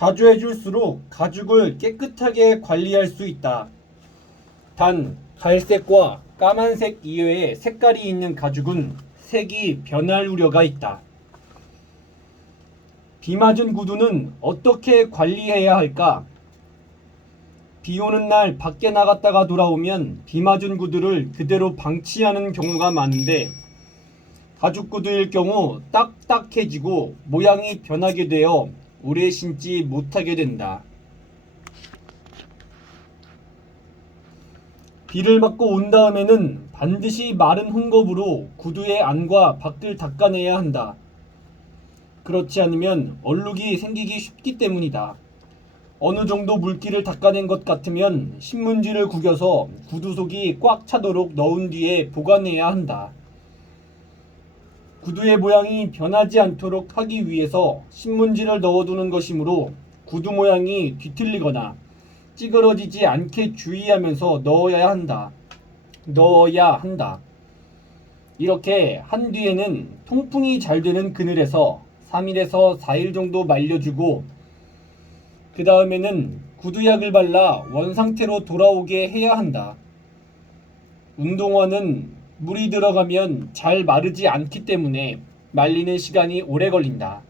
자주 해줄수록 가죽을 깨끗하게 관리할 수 있다. 단 갈색과 까만색 이외에 색깔이 있는 가죽은 색이 변할 우려가 있다. 비 맞은 구두는 어떻게 관리해야 할까? 비 오는 날 밖에 나갔다가 돌아오면 비 맞은 구두를 그대로 방치하는 경우가 많은데, 가죽 구두일 경우 딱딱해지고 모양이 변하게 되어 오래 신지 못하게 된다. 비를 맞고 온 다음에는 반드시 마른 헝겊으로 구두의 안과 밖을 닦아내야 한다. 그렇지 않으면 얼룩이 생기기 쉽기 때문이다. 어느 정도 물기를 닦아낸 것 같으면 신문지를 구겨서 구두 속이 꽉 차도록 넣은 뒤에 보관해야 한다. 구두의 모양이 변하지 않도록 하기 위해서 신문지를 넣어두는 것이므로 구두 모양이 뒤틀리거나 찌그러지지 않게 주의하면서 넣어야 한다. 이렇게 한 뒤에는 통풍이 잘 되는 그늘에서 3일에서 4일 정도 말려주고, 그 다음에는 구두약을 발라 원상태로 돌아오게 해야 한다. 운동화는 물이 들어가면 잘 마르지 않기 때문에 말리는 시간이 오래 걸린다.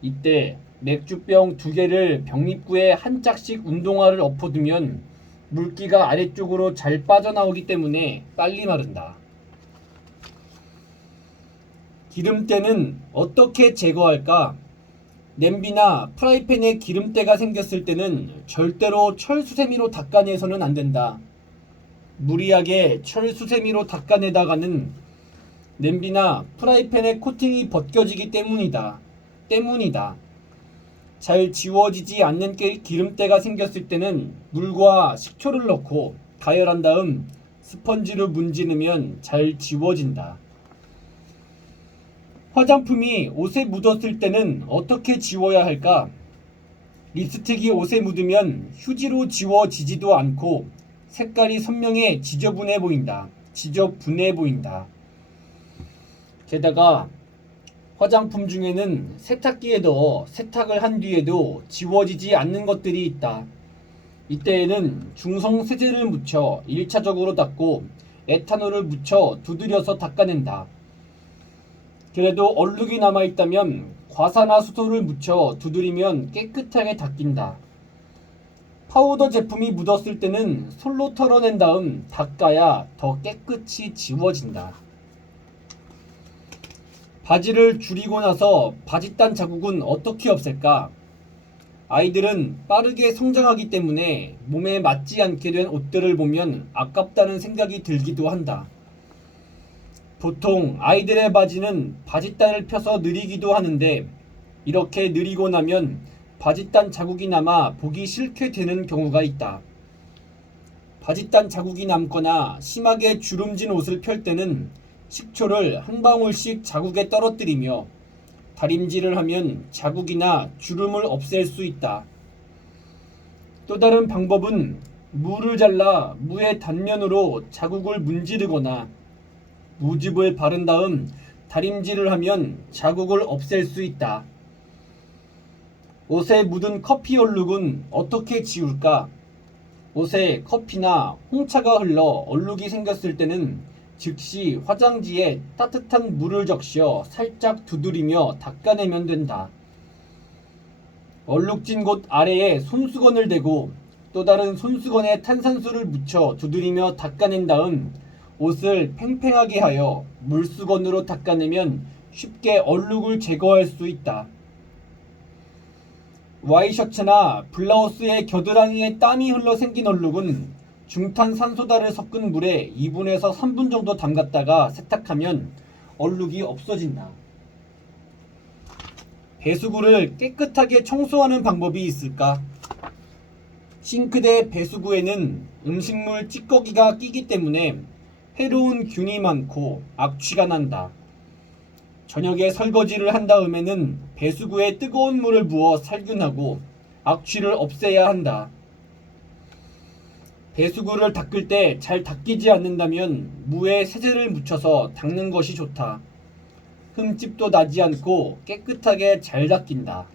이때 맥주병 2개를 병입구에 한 짝씩 운동화를 엎어두면 물기가 아래쪽으로 잘 빠져나오기 때문에 빨리 마른다. 기름때는 어떻게 제거할까? 냄비나 프라이팬에 기름때가 생겼을 때는 절대로 철수세미로 닦아내서는 안 된다. 무리하게 철수세미로 닦아내다가는 냄비나 프라이팬의 코팅이 벗겨지기 때문이다. 잘 지워지지 않는 기름때가 생겼을 때는 물과 식초를 넣고 가열한 다음 스펀지로 문지르면 잘 지워진다. 화장품이 옷에 묻었을 때는 어떻게 지워야 할까? 립스틱이 옷에 묻으면 휴지로 지워지지도 않고 색깔이 선명해 지저분해 보인다. 게다가 화장품 중에는 세탁기에 넣어 세탁을 한 뒤에도 지워지지 않는 것들이 있다. 이때에는 중성 세제를 묻혀 1차적으로 닦고 에탄올을 묻혀 두드려서 닦아낸다. 그래도 얼룩이 남아있다면 과산화수소를 묻혀 두드리면 깨끗하게 닦인다. 파우더 제품이 묻었을 때는 솔로 털어낸 다음 닦아야 더 깨끗이 지워진다. 바지를 줄이고 나서 바짓단 자국은 어떻게 없앨까? 아이들은 빠르게 성장하기 때문에 몸에 맞지 않게 된 옷들을 보면 아깝다는 생각이 들기도 한다. 보통 아이들의 바지는 바짓단을 펴서 느리기도 하는데, 이렇게 느리고 나면 바짓단 자국이 남아 보기 싫게 되는 경우가 있다. 바짓단 자국이 남거나 심하게 주름진 옷을 펼 때는 식초를 한 방울씩 자국에 떨어뜨리며 다림질을 하면 자국이나 주름을 없앨 수 있다. 또 다른 방법은 무를 잘라 무의 단면으로 자국을 문지르거나 무즙을 바른 다음 다림질을 하면 자국을 없앨 수 있다. 옷에 묻은 커피 얼룩은 어떻게 지울까? 옷에 커피나 홍차가 흘러 얼룩이 생겼을 때는 즉시 화장지에 따뜻한 물을 적셔 살짝 두드리며 닦아내면 된다. 얼룩진 곳 아래에 손수건을 대고 또 다른 손수건에 탄산수를 묻혀 두드리며 닦아낸 다음 옷을 팽팽하게 하여 물수건으로 닦아내면 쉽게 얼룩을 제거할 수 있다. 와이셔츠나 블라우스의 겨드랑이에 땀이 흘러 생긴 얼룩은 중탄산소다를 섞은 물에 2분에서 3분 정도 담갔다가 세탁하면 얼룩이 없어진다. 배수구를 깨끗하게 청소하는 방법이 있을까? 싱크대 배수구에는 음식물 찌꺼기가 끼기 때문에 해로운 균이 많고 악취가 난다. 저녁에 설거지를 한 다음에는 배수구에 뜨거운 물을 부어 살균하고 악취를 없애야 한다. 배수구를 닦을 때 잘 닦이지 않는다면 무에 세제를 묻혀서 닦는 것이 좋다. 흠집도 나지 않고 깨끗하게 잘 닦인다.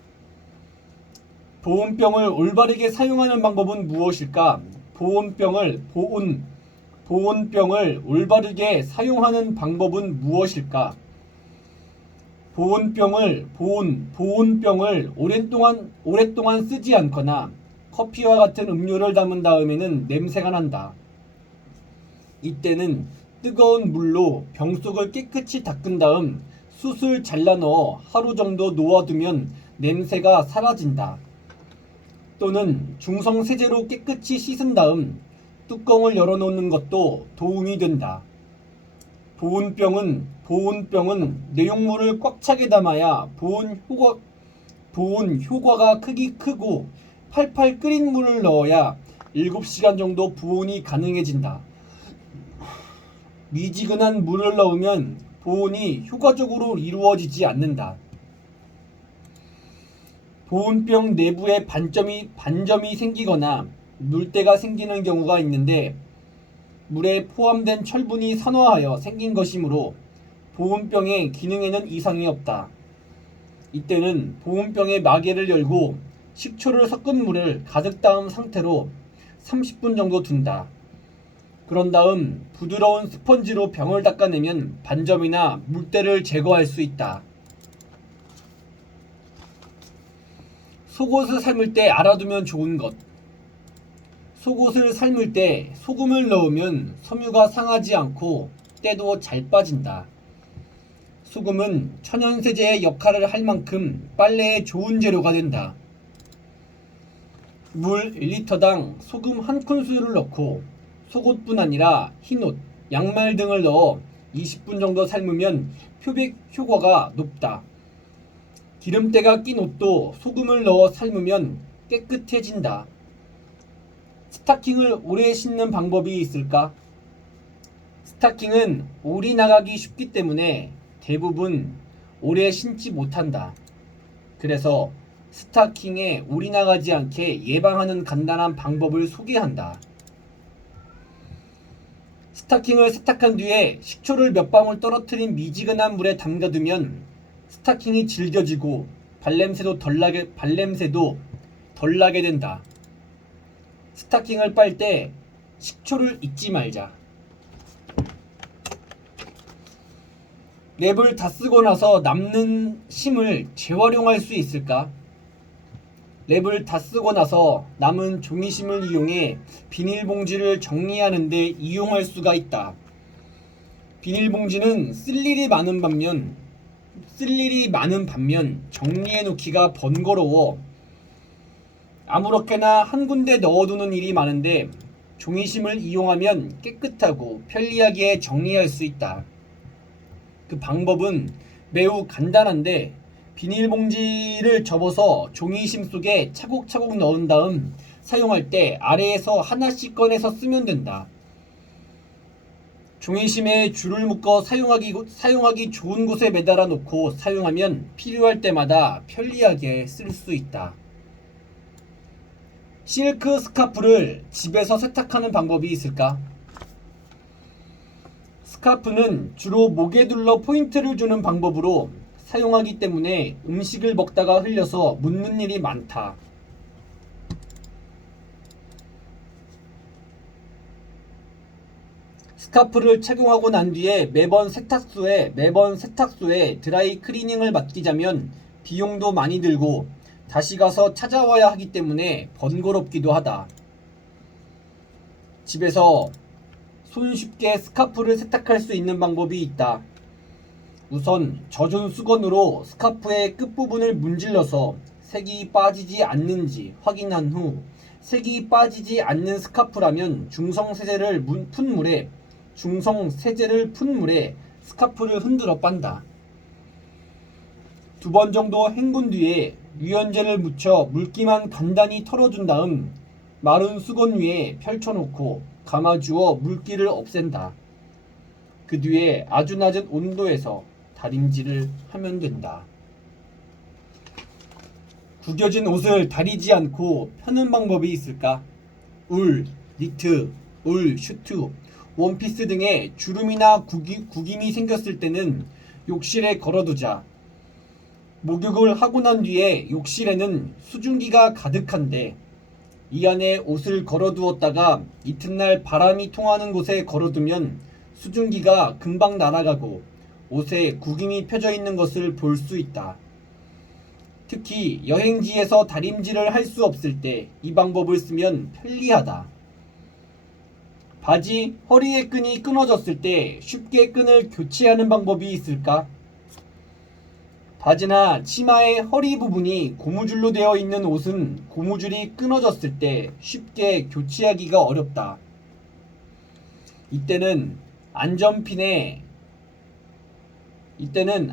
보온병을 올바르게 사용하는 방법은 무엇일까? 보온병을 올바르게 사용하는 방법은 무엇일까? 보온병을 오랫동안 쓰지 않거나 커피와 같은 음료를 담은 다음에는 냄새가 난다. 이때는 뜨거운 물로 병 속을 깨끗이 닦은 다음 숯을 잘라 넣어 하루 정도 놓아두면 냄새가 사라진다. 또는 중성 세제로 깨끗이 씻은 다음 뚜껑을 열어놓는 것도 도움이 된다. 보온병은 내용물을 꽉 차게 담아야 보온 효과가 크고 팔팔 끓인 물을 넣어야 7시간 정도 보온이 가능해진다. 미지근한 물을 넣으면 보온이 효과적으로 이루어지지 않는다. 보온병 내부에 반점이 생기거나 물때가 생기는 경우가 있는데 물에 포함된 철분이 산화하여 생긴 것이므로 보온병의 기능에는 이상이 없다. 이때는 보온병의 마개를 열고 식초를 섞은 물을 가득 담은 상태로 30분 정도 둔다. 그런 다음 부드러운 스펀지로 병을 닦아내면 반점이나 물때를 제거할 수 있다. 속옷을 삶을 때 알아두면 좋은 것. 속옷을 삶을 때 소금을 넣으면 섬유가 상하지 않고 때도 잘 빠진다. 소금은 천연세제의 역할을 할 만큼 빨래에 좋은 재료가 된다. 물 1리터당 소금 1큰술을 넣고 속옷뿐 아니라 흰옷, 양말 등을 넣어 20분 정도 삶으면 표백 효과가 높다. 기름때가 낀 옷도 소금을 넣어 삶으면 깨끗해진다. 스타킹을 오래 신는 방법이 있을까? 스타킹은 올이 나가기 쉽기 때문에 대부분 오래 신지 못한다. 그래서 스타킹에 올이 나가지 않게 예방하는 간단한 방법을 소개한다. 스타킹을 세탁한 뒤에 식초를 몇 방울 떨어뜨린 미지근한 물에 담가두면 스타킹이 질겨지고 발냄새도 덜 나게 된다. 스타킹을 빨 때 식초를 잊지 말자. 랩을 다 쓰고 나서 남는 심을 재활용할 수 있을까? 랩을 다 쓰고 나서 남은 종이심을 이용해 비닐봉지를 정리하는 데 이용할 수가 있다. 비닐봉지는 쓸 일이 많은 반면 정리해 놓기가 번거로워 아무렇게나 한 군데 넣어두는 일이 많은데 종이심을 이용하면 깨끗하고 편리하게 정리할 수 있다. 그 방법은 매우 간단한데 비닐봉지를 접어서 종이심 속에 차곡차곡 넣은 다음 사용할 때 아래에서 하나씩 꺼내서 쓰면 된다. 종이심에 줄을 묶어 사용하기 좋은 곳에 매달아 놓고 사용하면 필요할 때마다 편리하게 쓸 수 있다. 실크 스카프를 집에서 세탁하는 방법이 있을까? 스카프는 주로 목에 둘러 포인트를 주는 방법으로 사용하기 때문에 음식을 먹다가 흘려서 묻는 일이 많다. 스카프를 착용하고 난 뒤에 매번 세탁소에 드라이 클리닝을 맡기자면 비용도 많이 들고 다시 가서 찾아와야 하기 때문에 번거롭기도 하다. 집에서 손쉽게 스카프를 세탁할 수 있는 방법이 있다. 우선 젖은 수건으로 스카프의 끝부분을 문질러서 색이 빠지지 않는지 확인한 후 색이 빠지지 않는 스카프라면 중성 세제를 푼 물에 스카프를 흔들어 빤다. 2번 정도 헹군 뒤에 유연제를 묻혀 물기만 간단히 털어준 다음 마른 수건 위에 펼쳐놓고 감아주어 물기를 없앤다. 그 뒤에 아주 낮은 온도에서 다림질을 하면 된다. 구겨진 옷을 다리지 않고 펴는 방법이 있을까? 울, 니트, 울, 슈트, 원피스 등에 주름이나 구김이 생겼을 때는 욕실에 걸어두자. 목욕을 하고 난 뒤에 욕실에는 수증기가 가득한데 이 안에 옷을 걸어두었다가 이튿날 바람이 통하는 곳에 걸어두면 수증기가 금방 날아가고 옷에 구김이 펴져 있는 것을 볼 수 있다. 특히 여행지에서 다림질을 할 수 없을 때 이 방법을 쓰면 편리하다. 바지 허리의 끈이 끊어졌을 때 쉽게 끈을 교체하는 방법이 있을까? 바지나 치마의 허리 부분이 고무줄로 되어 있는 옷은 고무줄이 끊어졌을 때 쉽게 교체하기가 어렵다. 이때는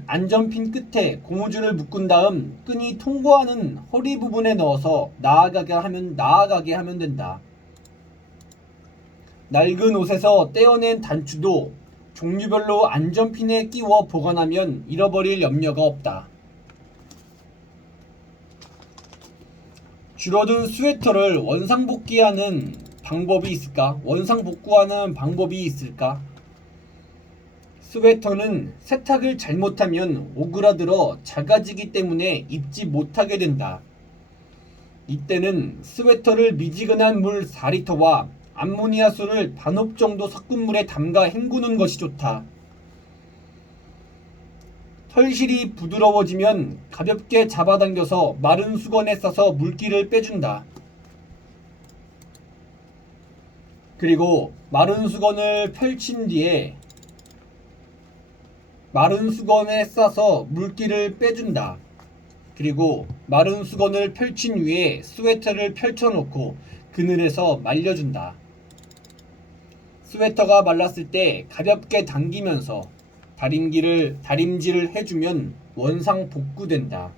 안전핀 끝에 고무줄을 묶은 다음 끈이 통과하는 허리 부분에 넣어서 나아가게 하면 된다. 낡은 옷에서 떼어낸 단추도 종류별로 안전핀에 끼워 보관하면 잃어버릴 염려가 없다. 줄어든 스웨터를 원상복구하는 방법이 있을까? 스웨터는 세탁을 잘못하면 오그라들어 작아지기 때문에 입지 못하게 된다. 이때는 스웨터를 미지근한 물 4리터와 암모니아수를 반홉 정도 섞은 물에 담가 헹구는 것이 좋다. 털실이 부드러워지면 가볍게 잡아당겨서 마른 수건에 싸서 물기를 빼준다. 그리고 마른 수건을 펼친 뒤에 마른 수건에 싸서 물기를 빼준다. 그리고 마른 수건을 펼친 위에 스웨터를 펼쳐놓고 그늘에서 말려준다. 스웨터가 말랐을 때 가볍게 당기면서 다림질을 해주면 원상 복구된다.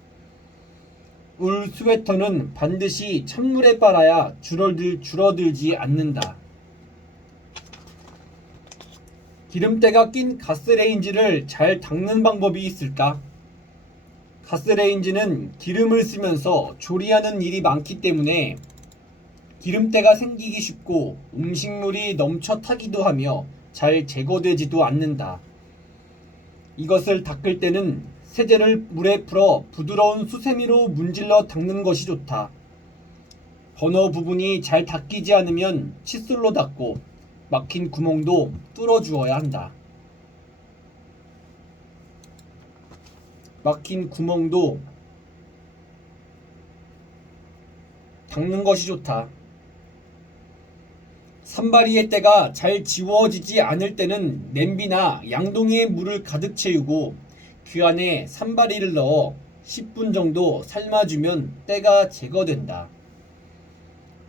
울 스웨터는 반드시 찬물에 빨아야 줄어들지 않는다. 기름때가 낀 가스레인지를 잘 닦는 방법이 있을까? 가스레인지는 기름을 쓰면서 조리하는 일이 많기 때문에 기름때가 생기기 쉽고 음식물이 넘쳐 타기도 하며 잘 제거되지도 않는다. 이것을 닦을 때는 세제를 물에 풀어 부드러운 수세미로 문질러 닦는 것이 좋다. 버너 부분이 잘 닦이지 않으면 칫솔로 닦고 막힌 구멍도 뚫어주어야 한다. 막힌 구멍도 닦는 것이 좋다. 산바리의 때가 잘 지워지지 않을 때는 냄비나 양동이에 물을 가득 채우고 그 안에 산바리를 넣어 10분 정도 삶아주면 때가 제거된다.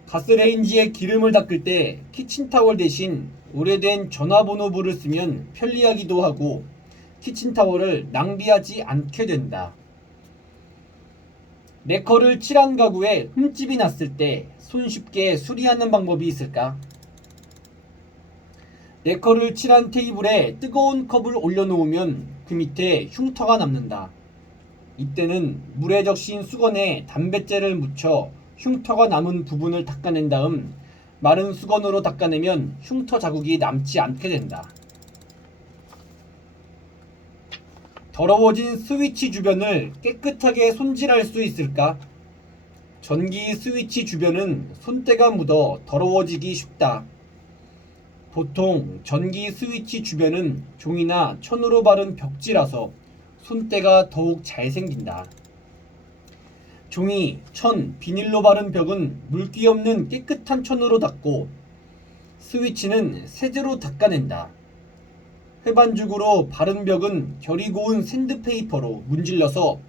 가스레인지에 기름을 닦을 때 키친타월 대신 오래된 전화번호부를 쓰면 편리하기도 하고 키친타월을 낭비하지 않게 된다. 레커를 칠한 가구에 흠집이 났을 때 손쉽게 수리하는 방법이 있을까? 레커를 칠한 테이블에 뜨거운 컵을 올려놓으면 그 밑에 흉터가 남는다. 이때는 물에 적신 수건에 담뱃재를 묻혀 흉터가 남은 부분을 닦아낸 다음 마른 수건으로 닦아내면 흉터 자국이 남지 않게 된다. 더러워진 스위치 주변을 깨끗하게 손질할 수 있을까? 전기 스위치 주변은 손때가 묻어 더러워지기 쉽다. 보통 전기 스위치 주변은 종이나 천으로 바른 벽지라서 손때가 더욱 잘 생긴다. 종이, 천, 비닐로 바른 벽은 물기 없는 깨끗한 천으로 닦고 스위치는 세제로 닦아낸다. 회반죽으로 바른 벽은 결이 고운 샌드페이퍼로 문질러서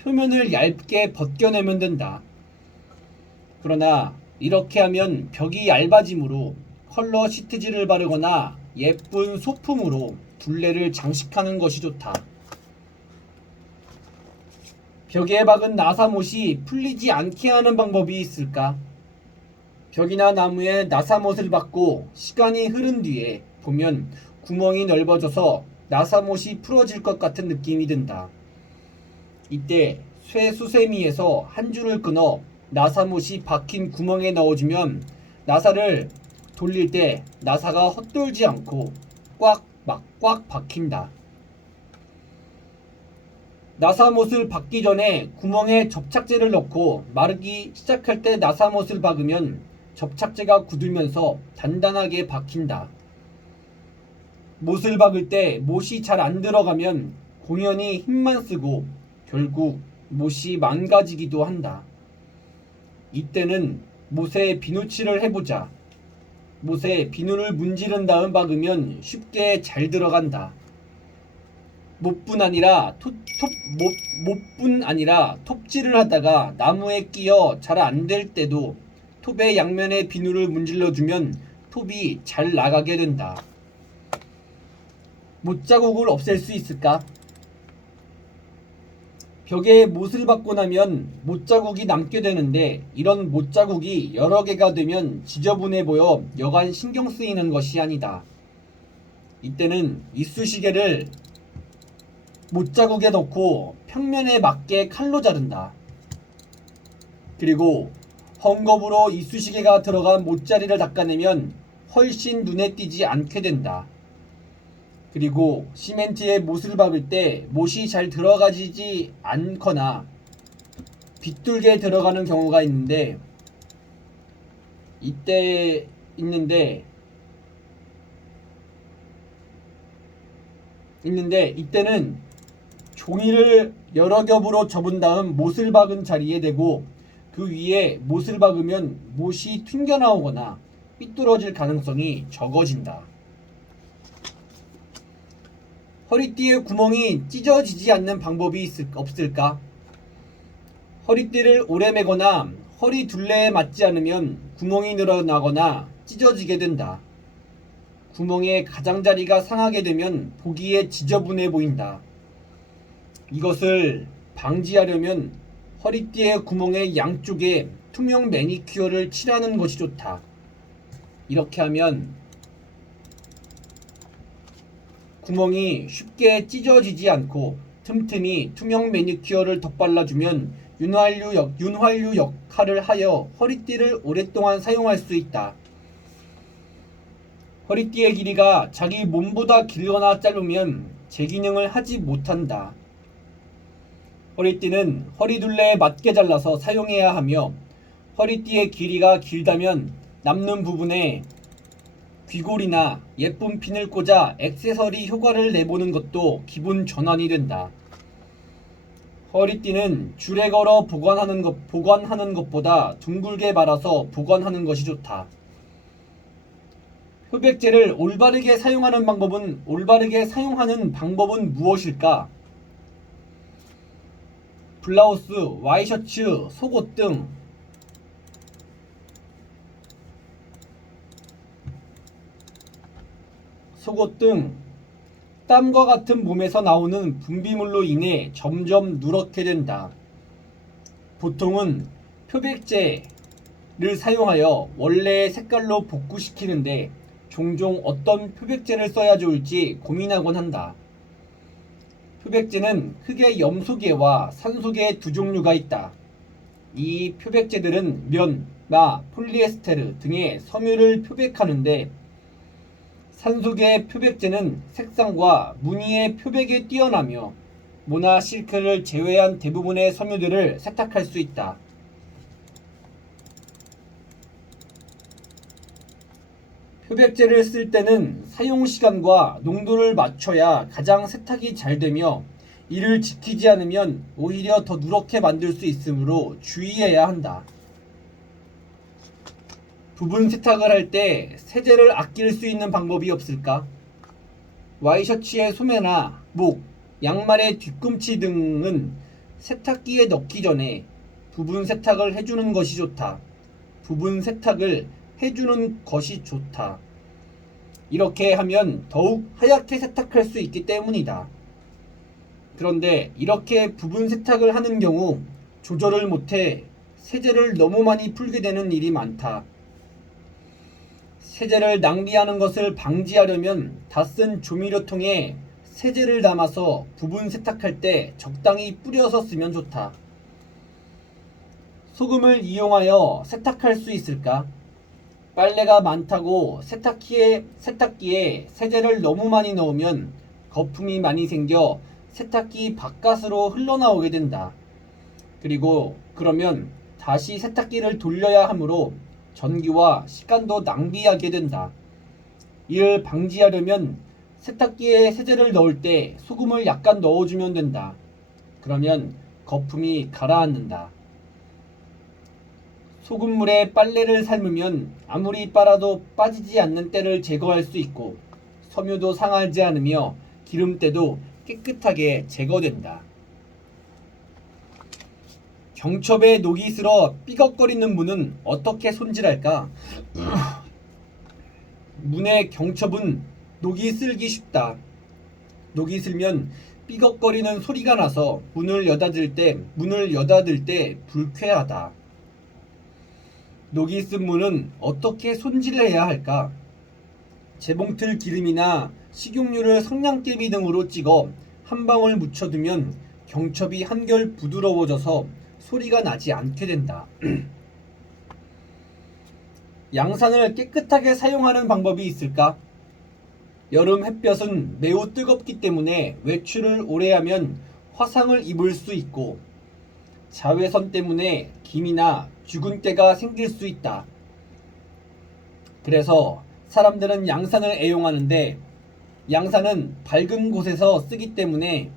표면을 얇게 벗겨내면 된다. 그러나 이렇게 하면 벽이 얇아지므로 컬러 시트지를 바르거나 예쁜 소품으로 둘레를 장식하는 것이 좋다. 벽에 박은 나사못이 풀리지 않게 하는 방법이 있을까? 벽이나 나무에 나사못을 박고 시간이 흐른 뒤에 보면 구멍이 넓어져서 나사못이 풀어질 것 같은 느낌이 든다. 이때 쇠수세미에서 한 줄을 끊어 나사못이 박힌 구멍에 넣어주면 나사를 돌릴 때 나사가 헛돌지 않고 꽉 박힌다. 나사못을 박기 전에 구멍에 접착제를 넣고 마르기 시작할 때 나사못을 박으면 접착제가 굳으면서 단단하게 박힌다. 못을 박을 때 못이 잘 안 들어가면 공연히 힘만 쓰고 결국 못이 망가지기도 한다. 이때는 못에 비누칠을 해보자. 못에 비누를 문지른 다음 박으면 쉽게 잘 들어간다. 못뿐 아니라 톱질을 하다가 나무에 끼어 잘 안 될 때도 톱의 양면에 비누를 문질러주면 톱이 잘 나가게 된다. 못자국을 없앨 수 있을까? 벽에 못을 박고 나면 못자국이 남게 되는데 이런 못자국이 여러 개가 되면 지저분해 보여 여간 신경 쓰이는 것이 아니다. 이때는 이쑤시개를 못자국에 넣고 평면에 맞게 칼로 자른다. 그리고 헝겊으로 이쑤시개가 들어간 못자리를 닦아내면 훨씬 눈에 띄지 않게 된다. 그리고 시멘트에 못을 박을 때 못이 잘 들어가지 않거나 빗뚤게 들어가는 경우가 있는데 이때는 종이를 여러 겹으로 접은 다음 못을 박은 자리에 대고 그 위에 못을 박으면 못이 튕겨나오거나 삐뚤어질 가능성이 적어진다. 허리띠에 구멍이 찢어지지 않는 방법이 없을까? 허리띠를 오래 매거나 허리 둘레에 맞지 않으면 구멍이 늘어나거나 찢어지게 된다. 구멍의 가장자리가 상하게 되면 보기에 지저분해 보인다. 이것을 방지하려면 허리띠의 구멍의 양쪽에 투명 매니큐어를 칠하는 것이 좋다. 이렇게 하면 구멍이 쉽게 찢어지지 않고 틈틈이 투명 매니큐어를 덧발라주면 윤활유 역할을 하여 허리띠를 오랫동안 사용할 수 있다. 허리띠의 길이가 자기 몸보다 길거나 짧으면 제기능을 하지 못한다. 허리띠는 허리둘레에 맞게 잘라서 사용해야 하며 허리띠의 길이가 길다면 남는 부분에 귀골이나 예쁜 핀을 꽂아 액세서리 효과를 내보는 것도 기분 전환이 된다. 허리띠는 줄에 걸어 보관하는 것보다 둥글게 말아서 보관하는 것이 좋다. 표백제를 올바르게 사용하는 방법은 무엇일까? 블라우스, 와이셔츠, 속옷 등 땀과 같은 몸에서 나오는 분비물로 인해 점점 누렇게 된다. 보통은 표백제를 사용하여 원래의 색깔로 복구시키는데 종종 어떤 표백제를 써야 좋을지 고민하곤 한다. 표백제는 크게 염소계와 산소계 두 종류가 있다. 이 표백제들은 면, 마, 폴리에스테르 등의 섬유를 표백하는데 산소계 표백제는 색상과 무늬의 표백에 뛰어나며 모나 실크를 제외한 대부분의 섬유들을 세탁할 수 있다. 표백제를 쓸 때는 사용 시간과 농도를 맞춰야 가장 세탁이 잘 되며 이를 지키지 않으면 오히려 더 누렇게 만들 수 있으므로 주의해야 한다. 부분 세탁을 할 때 세제를 아낄 수 있는 방법이 없을까? 와이셔츠의 소매나 목, 양말의 뒤꿈치 등은 세탁기에 넣기 전에 부분 세탁을 해주는 것이 좋다. 이렇게 하면 더욱 하얗게 세탁할 수 있기 때문이다. 그런데 이렇게 부분 세탁을 하는 경우 조절을 못해 세제를 너무 많이 풀게 되는 일이 많다. 세제를 낭비하는 것을 방지하려면 다 쓴 조미료통에 세제를 담아서 부분 세탁할 때 적당히 뿌려서 쓰면 좋다. 소금을 이용하여 세탁할 수 있을까? 빨래가 많다고 세탁기에 세제를 너무 많이 넣으면 거품이 많이 생겨 세탁기 바깥으로 흘러나오게 된다. 그리고 그러면 다시 세탁기를 돌려야 하므로 전기와 시간도 낭비하게 된다. 이를 방지하려면 세탁기에 세제를 넣을 때 소금을 약간 넣어주면 된다. 그러면 거품이 가라앉는다. 소금물에 빨래를 삶으면 아무리 빨아도 빠지지 않는 때를 제거할 수 있고 섬유도 상하지 않으며 기름때도 깨끗하게 제거된다. 경첩에 녹이 슬어 삐걱거리는 문은 어떻게 손질할까? 문의 경첩은 녹이 슬기 쉽다. 녹이 슬면 삐걱거리는 소리가 나서 문을 여닫을 때 불쾌하다. 녹이 쓴 문은 어떻게 손질해야 할까? 재봉틀 기름이나 식용유를 성냥개비 등으로 찍어 한 방울 묻혀두면 경첩이 한결 부드러워져서 소리가 나지 않게 된다. 양산을 깨끗하게 사용하는 방법이 있을까? 여름 햇볕은 매우 뜨겁기 때문에 외출을 오래 하면 화상을 입을 수 있고 자외선 때문에 김이나 죽은 때가 생길 수 있다. 그래서 사람들은 양산을 애용하는데 양산은 밝은 곳에서 쓰기 때문에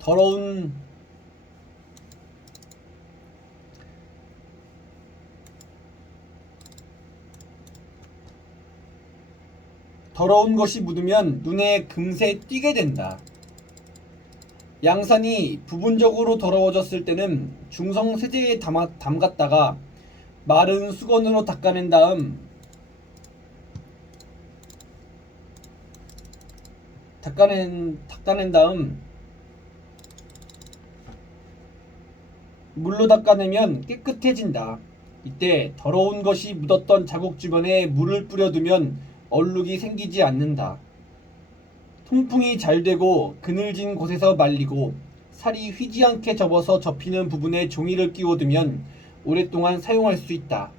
더러운 것이 묻으면 눈에 금세 띄게 된다. 양산이 부분적으로 더러워졌을 때는 중성 세제에 담갔다가 마른 수건으로 닦아낸 다음 물로 닦아내면 깨끗해진다. 이때 더러운 것이 묻었던 자국 주변에 물을 뿌려두면 얼룩이 생기지 않는다. 통풍이 잘 되고 그늘진 곳에서 말리고 살이 휘지 않게 접어서 접히는 부분에 종이를 끼워두면 오랫동안 사용할 수 있다.